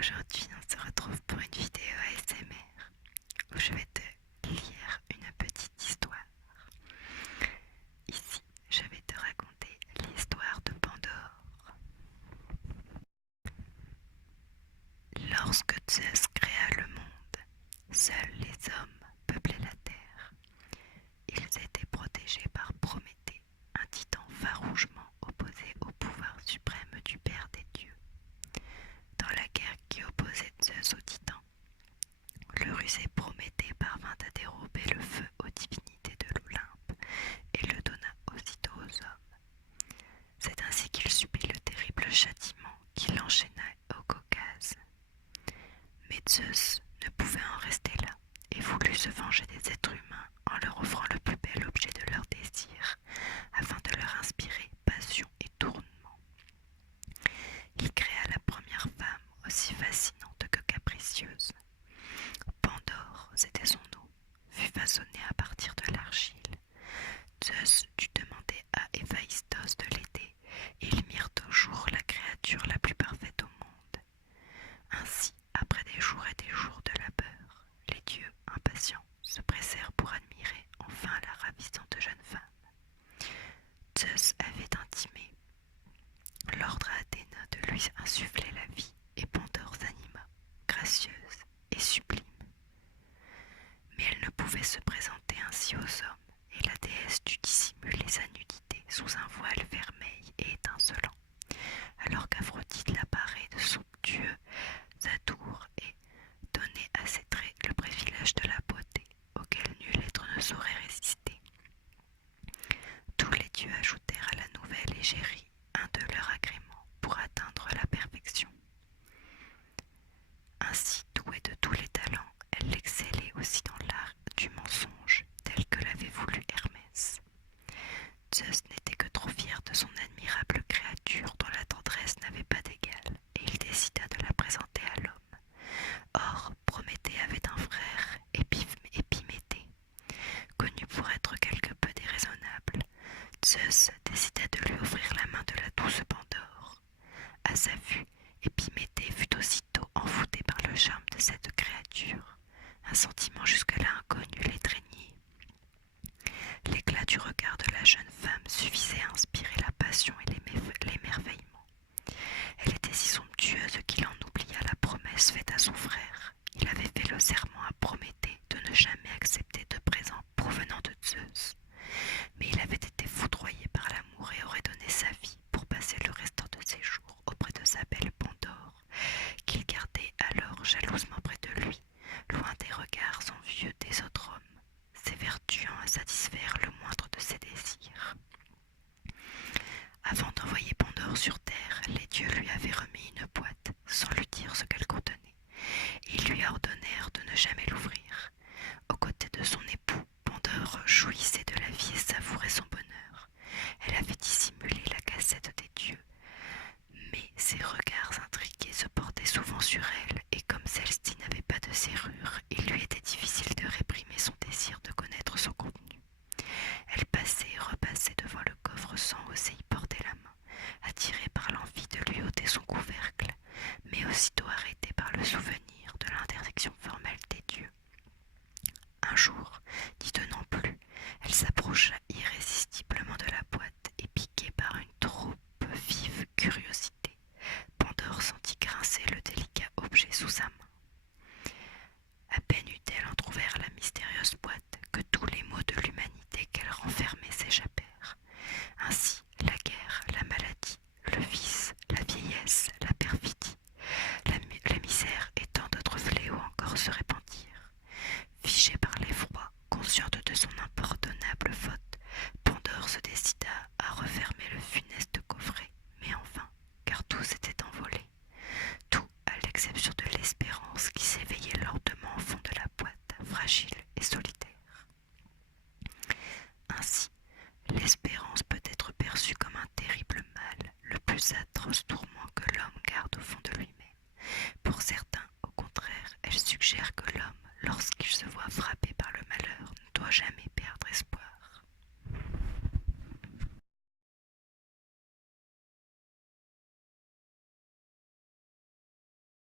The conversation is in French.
Aujourd'hui, on se retrouve pour une vidéo ASMR où je vais te lire une petite histoire. Ici, je vais te raconter l'histoire de Pandore. Lorsque Zeus créa le monde, seuls les hommes peuplaient la terre. Ils étaient protégés par Prométhée, un titan farouchement opposé au pouvoir suprême du Père des dieux. Dans la guerre qui opposait Zeus au titan, le rusé Prométhée parvint à dérober le feu aux divinités de l'Olympe et le donna aussitôt aux hommes. C'est ainsi qu'il subit le terrible châtiment qui l'enchaîna au Caucase. Mais Zeus ne pouvait en rester là et voulut se venger des êtres humains en leur offrant le plus bel objet de leur désir, afin de leur inspirer passion et tournement. Il créa la première femme aussi fascinante que capricieuse. Pandore, c'était son nom, fut façonnée à partir de l'argile. Zeus dut demander à Héphaïstos de l'aider, et ils mirent au jour la créature la plus parfaite au monde. Ainsi, après des jours et des jours de labeur, les dieux, impatients, se pressèrent pour admirer enfin la ravissante jeune femme. Zeus avait intimé l'ordre à Athéna de lui insuffler la vie, et Pandore s'anima, gracieuse et sublime. Mais elle ne pouvait se présenter ainsi aux hommes, et la déesse dut dissimuler sa nudité sous un voile vermeil et étincelant, alors qu'Aphrodite l'apparait de somptueux atours et donnait à ses traits le privilège de la beauté, auquel nul être ne saurait résister. Tous les dieux ajoutèrent à la nouvelle égérie un de leurs agréments pour atteindre la perfection. Ainsi, douée de tous les talents, elle excellait aussi dans l'art du mensonge, tel que l'avait voulu Hermès. Zeus n'était que trop fier de son admirable créature dont la tendresse n'avait pas d'égal, et il décida de la présenter à l'homme. Or, Prométhée avait un frère, Épiméthée, connu pour être quelque peu déraisonnable. Zeus décida de lui offrir la main de la douce Pandore. À sa vue, Épiméthée fut aussitôt envoûté par le charme de cette créature. Un sentiment jusque-là inconnu l'étreignit. L'éclat du regard de la jeune femme suffisait à inspirer la passion et l'émerveillement. Elle était si somptueuse qu'il en oublia la promesse faite à son frère. Il avait fait le serment à Prométhée de ne jamais accepter de présent provenant de Zeus. Mais il avait été foudroyé par l'amour et aurait donné sa vie pour passer le restant de ses jours auprès de sa belle Pandore, qu'il gardait alors jalousement près de lui, loin des regards envieux des autres hommes, s'évertuant à satisfaire le moindre de ses désirs. Avant d'envoyer Pandore sur terre, les dieux lui avaient remis une boîte, sans lui dire ce qu'elle contenait, et ils lui ordonnèrent de ne jamais l'ouvrir. Aux côtés de son époux, Pandore jouissait de la vie et savourait son bonheur. Elle avait dissimulé la cassette des dieux, mais ses regards intrigués se portaient souvent sur elle, et comme celle-ci n'avait pas de serrure, il lui était difficile de réprimer son désir de connaître son contenu. Elle passait et repassait devant le coffre sans oser y porter la main, attirée par l'envie de lui ôter son couvercle, mais aussitôt arrêtée par le souvenir de l'interdiction formelle des dieux. Un jour, n'y tenant plus, elle s'approcha irrésistiblement de la boîte et, piquée par une trop vive curiosité, Pandore sentit grincer le délicat objet sous sa main. À peine eut-elle entrouvert la mystérieuse boîte que tous les maux de l'humanité qu'elle renfermait s'échappèrent. Ainsi, la guerre, la maladie, le vice, la vieillesse, la perfidie, la misère et tant d'autres fléaux encore se répandirent. Figée par l'effroi, consciente de son impardonnable faute, Pandore se décida à refermer le funeste coffret, mais en vain, car tout s'était envolé. Tout, à l'exception de l'espérance qui s'éveillait lentement au fond de la boîte, fragile et solitaire. Ainsi, l'espérance peut être perçue comme un terrible mal, le plus atroce